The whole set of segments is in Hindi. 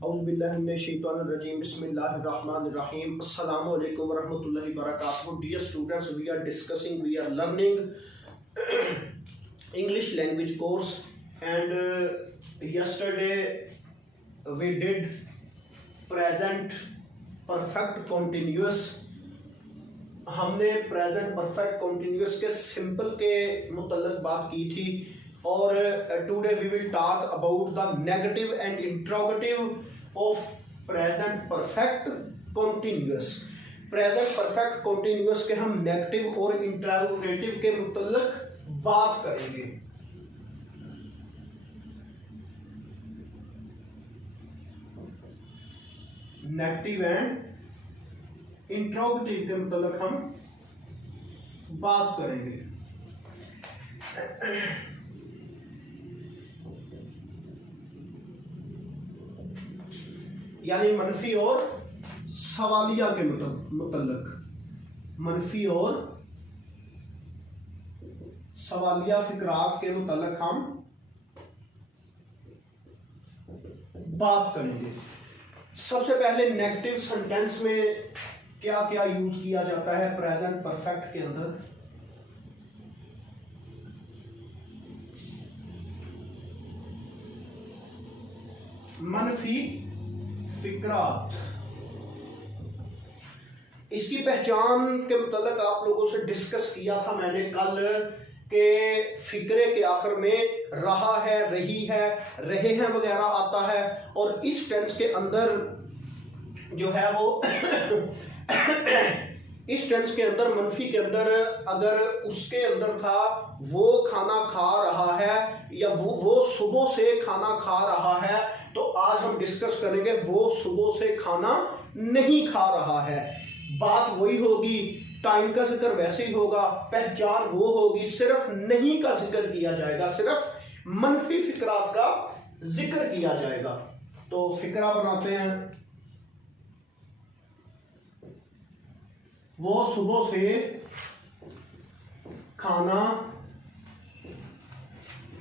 Bismillahirrahmanirrahim. Assalamu alaikum warahmatullahi wabarakatuh. Dear students, we are learning English language course, and yesterday we did present perfect continuous. हमने प्रेजेंट परफेक्ट कॉन्टिन्यूस के सिंपल के मुतल्लिक़ बात की थी, और today we will talk about the negative and interrogative of present perfect continuous. Present perfect continuous के हम नेगेटिव और इंट्रोगेटिव के मुतल्लिक़ बात करेंगे। नेगेटिव एंड इंट्रोगेटिव के मतलब हम बात करेंगे। यानी मनफी और सवालिया के मुतल्लिक़, मनफी और सवालिया फिक्रात के मुतल्लिक़ हम बात करेंगे। सबसे पहले नेगेटिव सेंटेंस में क्या क्या यूज किया जाता है प्रेजेंट परफेक्ट के अंदर। मनफी फिक्रात, इसकी पहचान के मुतल्लिक़ आप लोगों से डिस्कस किया था मैंने कल के फिक्रे के आखिर में रहा है, रही है, रहे हैं वगैरह आता है, और इस टेंस के अंदर जो है वो इस टेंस के अंदर मनफी के अंदर अगर उसके अंदर था वो खाना खा रहा है या वो सुबह से खाना खा रहा है, तो आज हम डिस्कस करेंगे वो सुबह से खाना नहीं खा रहा है। बात वही होगी, टाइम का जिक्र वैसे ही होगा, पहचान वो होगी, सिर्फ नहीं का जिक्र किया जाएगा, सिर्फ मनफी फिक्रात का जिक्र किया जाएगा। तो फिक्रा बनाते हैं। वो सुबह से खाना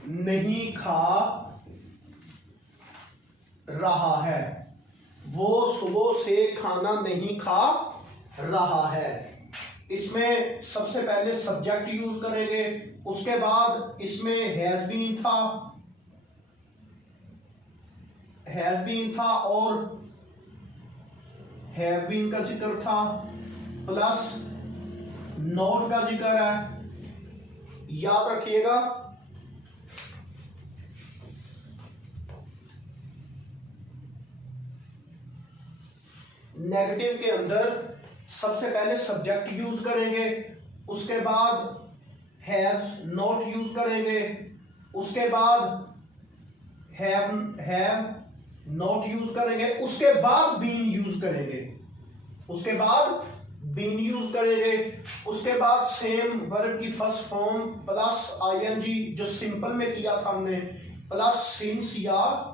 नहीं खा रहा है। वो सुबह से खाना नहीं खा रहा है। इसमें सबसे पहले सब्जेक्ट यूज करेंगे, उसके बाद इसमें हैज बीन था और हैव बीन का जिक्र था, प्लस नॉट का जिक्र है। याद रखिएगा, नेगेटिव के अंदर सबसे पहले सब्जेक्ट यूज करेंगे, उसके बाद हैज नॉट यूज करेंगे, उसके बाद हैव नॉट यूज करेंगे, उसके बाद बीन यूज करेंगे, उसके बाद बीन यूज करेंगे, उसके बाद सेम वर्ब की फर्स्ट फॉर्म प्लस आईएनजी जो सिंपल में किया था हमने, प्लस सिंस या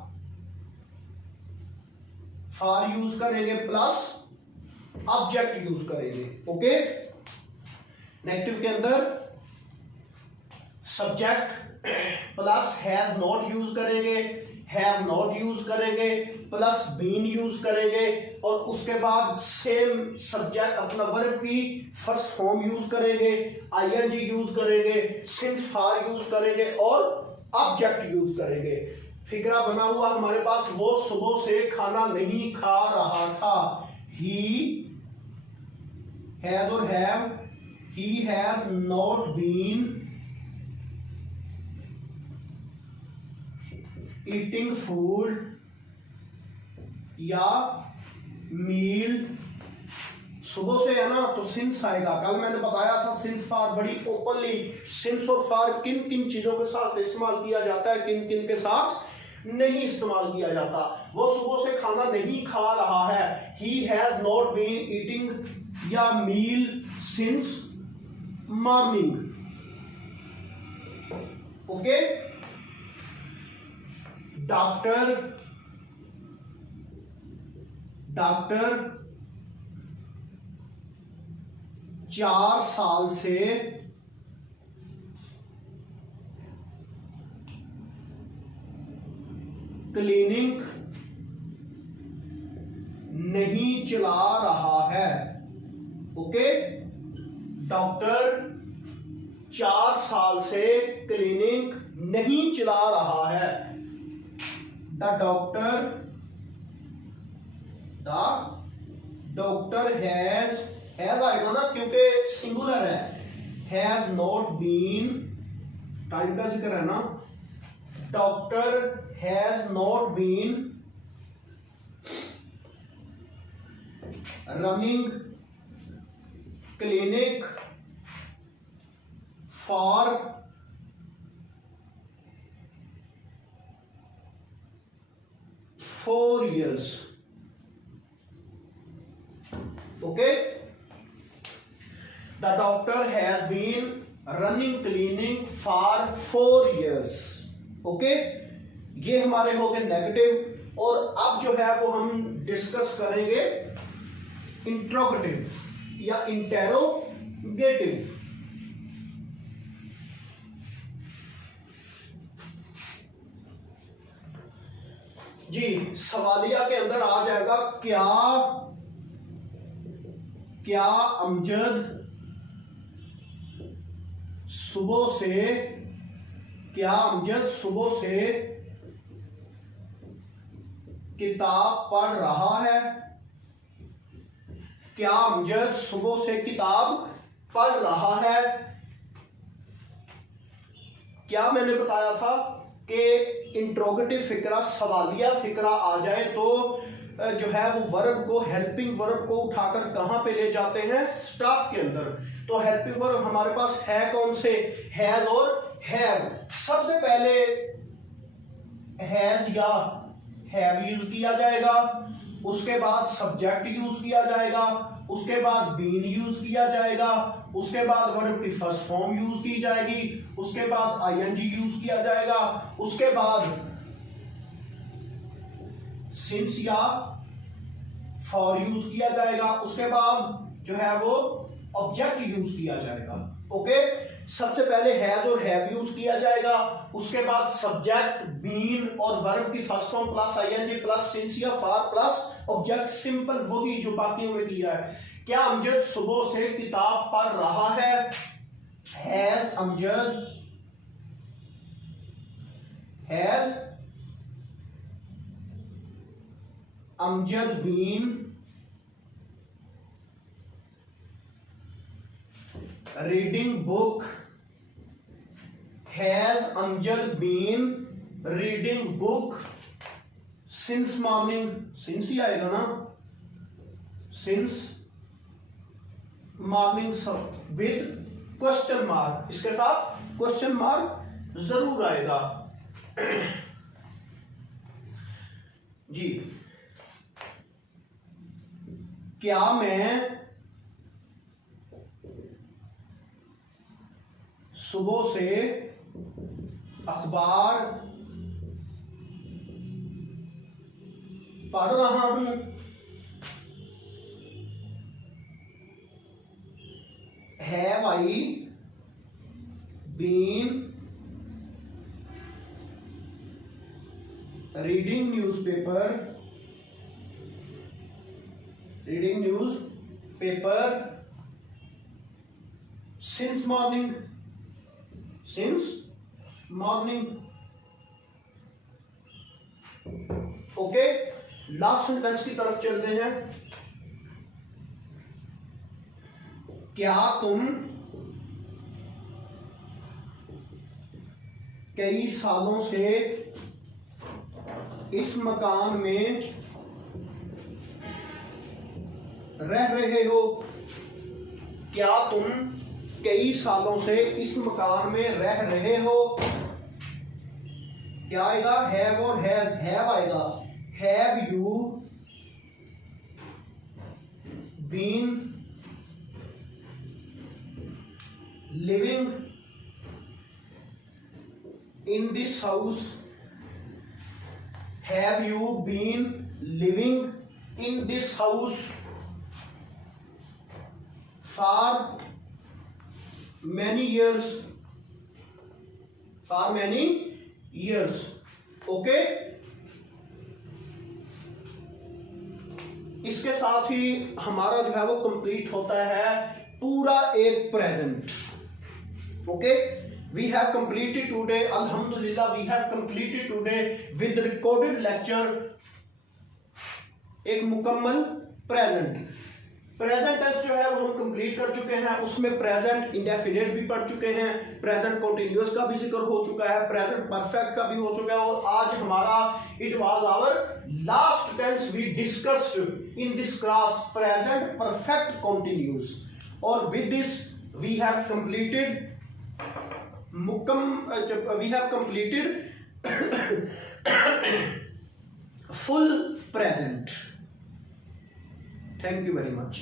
फॉर यूज करेंगे, प्लस ऑब्जेक्ट यूज करेंगे। ओके, नेगेटिव के अंदर subject plus has not use करेंगे, हैव नॉट यूज करेंगे, प्लस बीन यूज करेंगे, और उसके बाद सेम सब्जेक्ट अपना वर्ब की फर्स्ट फॉर्म यूज करेंगे, आईएनजी यूज करेंगे, सिंस फॉर यूज करेंगे और ऑब्जेक्ट यूज करेंगे। फिक्रा बना हुआ हमारे पास, वो सुबह से खाना नहीं खा रहा था। ही हैज और have, he has not been eating food या मील। सुबह से है ना, तो सिंस आएगा। कल मैंने बताया था सिंस फॉर बड़ी ओपनली, सिंस और फॉर किन किन चीजों के साथ इस्तेमाल किया जाता है, किन किन के साथ नहीं इस्तेमाल किया जाता। वो सुबह से खाना नहीं खा रहा है, he has not been eating या meal since morning. Okay, doctor 4 साल से क्लीनिंग नहीं चला रहा है। ओके, डॉक्टर 4 साल से क्लिनिक नहीं चला रहा है। द डॉक्टर हैज आएगा ना, क्योंकि सिंगुलर है। हैज नॉट बीन, टाइम का जिक्र है ना, doctor has not been running clinic for 4 years. Okay, the doctor has been running clinic for 4 years. Okay, ये हमारे हो गए नेगेटिव। और अब जो है वो हम डिस्कस करेंगे इंट्रोगेटिव या इंटेरोगेटिव। जी, सवालिया के अंदर आ जाएगा क्या अमजद सुबह से किताब पढ़ रहा है? क्या अमजद सुबह से किताब पढ़ रहा है? क्या मैंने बताया था कि इंट्रोगेटिव फिक्रा, सवालिया फिक्रा आ जाए तो जो है वो वर्ब को, हेल्पिंग वर्ब को उठाकर कहां पे ले जाते हैं? स्टॉप के अंदर। तो हेल्पिंग वर्ब हमारे पास है कौन से? हैज और हैव। सबसे पहले हैज या हैव यूज किया जाएगा, उसके बाद सब्जेक्ट यूज किया जाएगा, उसके बाद बीन यूज किया जाएगा, उसके बाद वर्ब की फर्स्ट फॉर्म यूज की जाएगी, उसके बाद आईएनजी यूज किया जाएगा, उसके बाद सिंस या फॉर यूज किया जाएगा, उसके बाद जो है वो ऑब्जेक्ट यूज किया जाएगा। ओके, सबसे पहले हैज और हैव यूज किया जाएगा, उसके बाद सब्जेक्ट, बीन और वर्ब की first form plus ING plus since या फॉर प्लस ऑब्जेक्ट, सिंपल वही जो बाकियों में किया है। क्या अमजद सुबह से किताब पढ़ रहा है? Has Amjad been reading book? Has Amjad been reading book since morning? Since ही आएगा ना, since morning with question mark, इसके साथ क्वेश्चन मार्क जरूर आएगा। जी, क्या मैं सुबह से अखबार पढ़ रहा हूं? Have I been reading newspaper since morning? Okay, last sentence की तरफ चलते हैं। क्या तुम कई सालों से इस मकान में रह रहे हो? क्या तुम कई सालों से इस मकान में रह रहे हो? क्या आएगा? हैव और हैज। हैव आएगा, have you been living in this house? Have you been living in this house for many years? Okay, इसके साथ ही हमारा जो है वो कंप्लीट होता है पूरा एक present. Okay, we have completed today, अल्हम्दुलिल्लाह we have completed today with recorded lecture एक मुकम्मल प्रेजेंट। प्रेजेंट टेंस जो है वो हम कंप्लीट कर चुके हैं, उसमें प्रेजेंट इंडेफिनिट भी पढ़ चुके हैं, प्रेजेंट कंटीन्यूअस का भी जिक्र हो चुका है, प्रेजेंट परफेक्ट का भी हो चुका है, और आज हमारा it was our last tense we discussed in this class, present perfect continuous. और with this we have completed full present. Thank you very much.